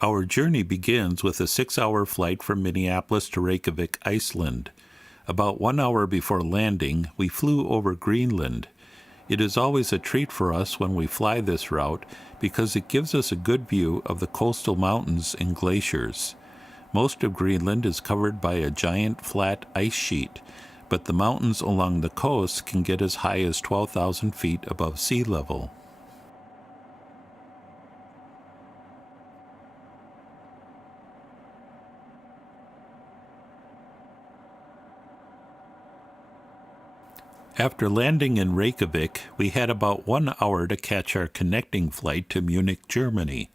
Our journey begins with a 6-hour flight from Minneapolis to Reykjavik, Iceland. About 1 hour before landing, we flew over Greenland. It is always a treat for us when we fly this route because it gives us a good view of the coastal mountains and glaciers. Most of Greenland is covered by a giant flat ice sheet, but the mountains along the coast can get as high as 12,000 feet above sea level. After landing in Reykjavik, we had about 1 hour to catch our connecting flight to Munich, Germany.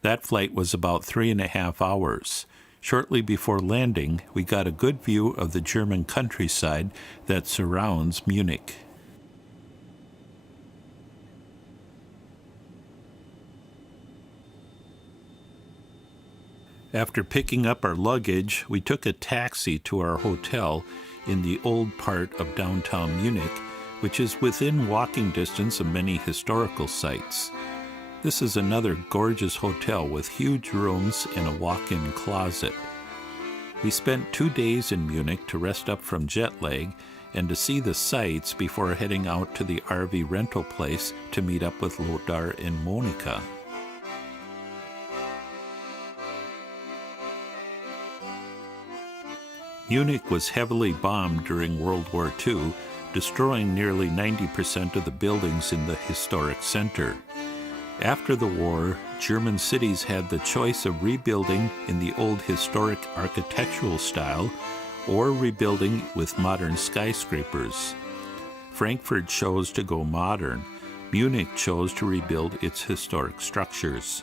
That flight was about 3.5 hours. Shortly before landing, we got a good view of the German countryside that surrounds Munich. After picking up our luggage, we took a taxi to our hotel in the old part of downtown Munich, which is within walking distance of many historical sites. This is another gorgeous hotel with huge rooms and a walk-in closet. We spent 2 days in Munich to rest up from jet lag and to see the sights before heading out to the RV rental place to meet up with Lothar and Monika. Munich was heavily bombed during World War II, destroying nearly 90% of the buildings in the historic center. After the war, German cities had the choice of rebuilding in the old historic architectural style or rebuilding with modern skyscrapers. Frankfurt chose to go modern. Munich chose to rebuild its historic structures.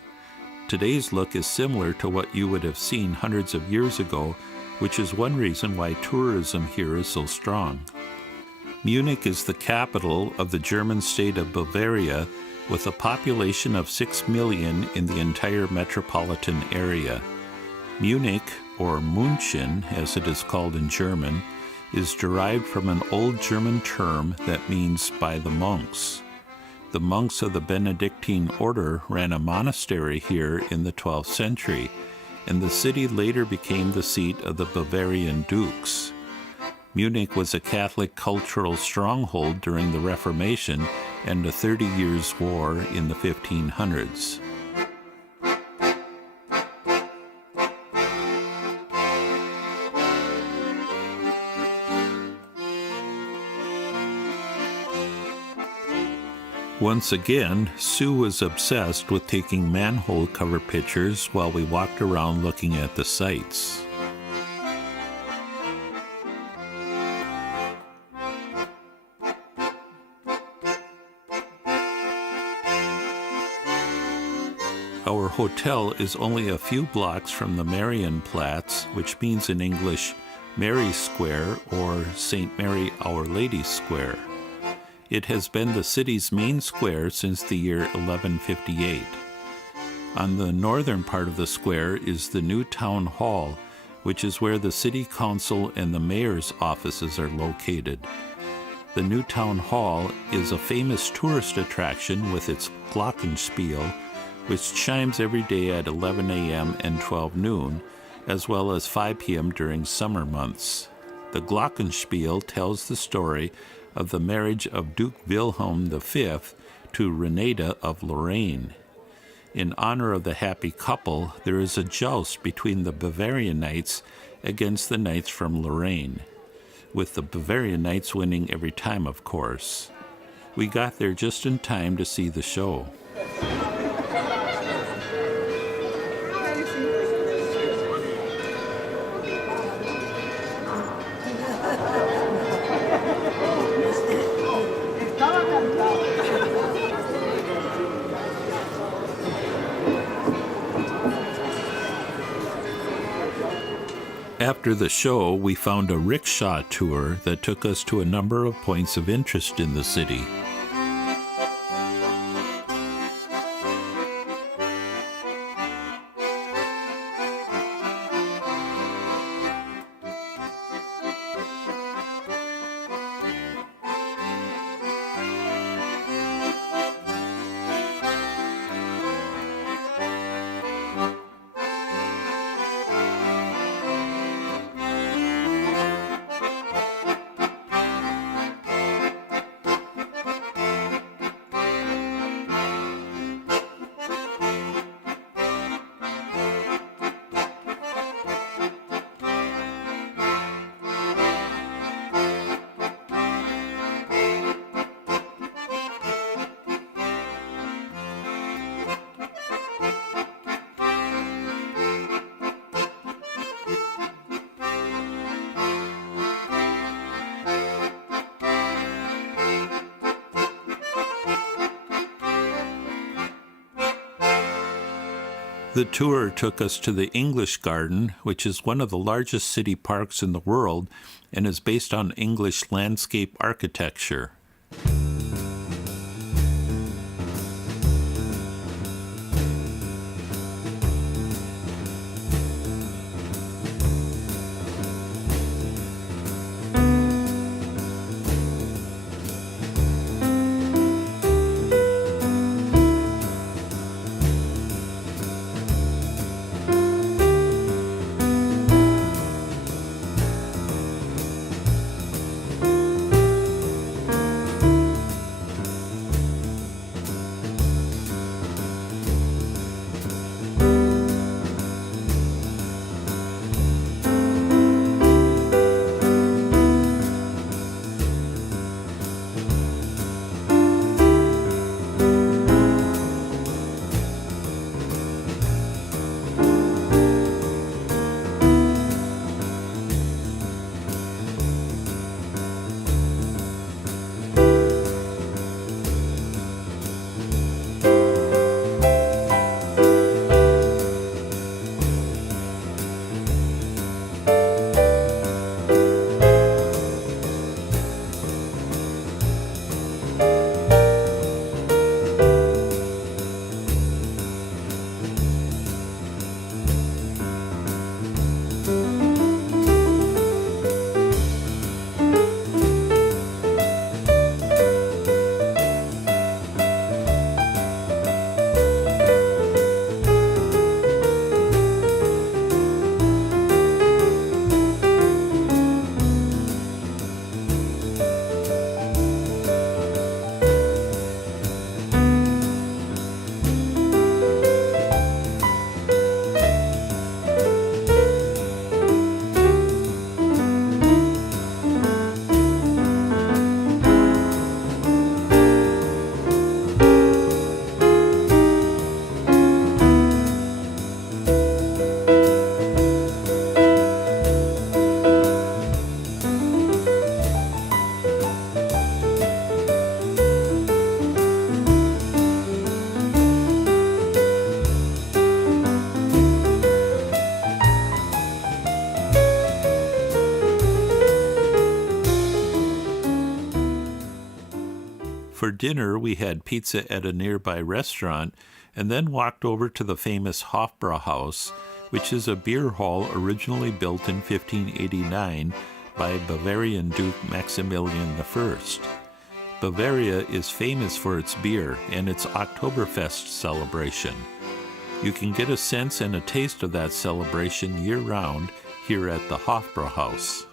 Today's look is similar to what you would have seen hundreds of years ago, which is one reason why tourism here is so strong. Munich is the capital of the German state of Bavaria, with a population of 6 million in the entire metropolitan area. Munich, or München as it is called in German, is derived from an old German term that means by the monks. The monks of the Benedictine order ran a monastery here in the 12th century, and the city later became the seat of the Bavarian dukes. Munich was a Catholic cultural stronghold during the Reformation and the 30 Years' War in the 1500s. Once again, Sue was obsessed with taking manhole cover pictures while we walked around looking at the sights. Our hotel is only a few blocks from the Marienplatz, which means in English Mary Square or St. Mary Our Lady Square. It has been the city's main square since the year 1158. On the northern part of the square is the new town hall, which is where the city council and the mayor's offices are located. The new town hall is a famous tourist attraction with its glockenspiel, which chimes every day at 11 a.m. and 12 noon, as well as 5 p.m. during summer months. The glockenspiel tells the story of the marriage of Duke Wilhelm V to Renata of Lorraine. In honor of the happy couple, there is a joust between the Bavarian knights against the knights from Lorraine, with the Bavarian knights winning every time, of course. We got there just in time to see the show. After the show, we found a rickshaw tour that took us to a number of points of interest in the city. The tour took us to the English Garden, which is one of the largest city parks in the world and is based on English landscape architecture. For dinner, we had pizza at a nearby restaurant and then walked over to the famous Hofbräuhaus, which is a beer hall originally built in 1589 by Bavarian Duke Maximilian I. Bavaria is famous for its beer and its Oktoberfest celebration. You can get a sense and a taste of that celebration year-round here at the Hofbräuhaus.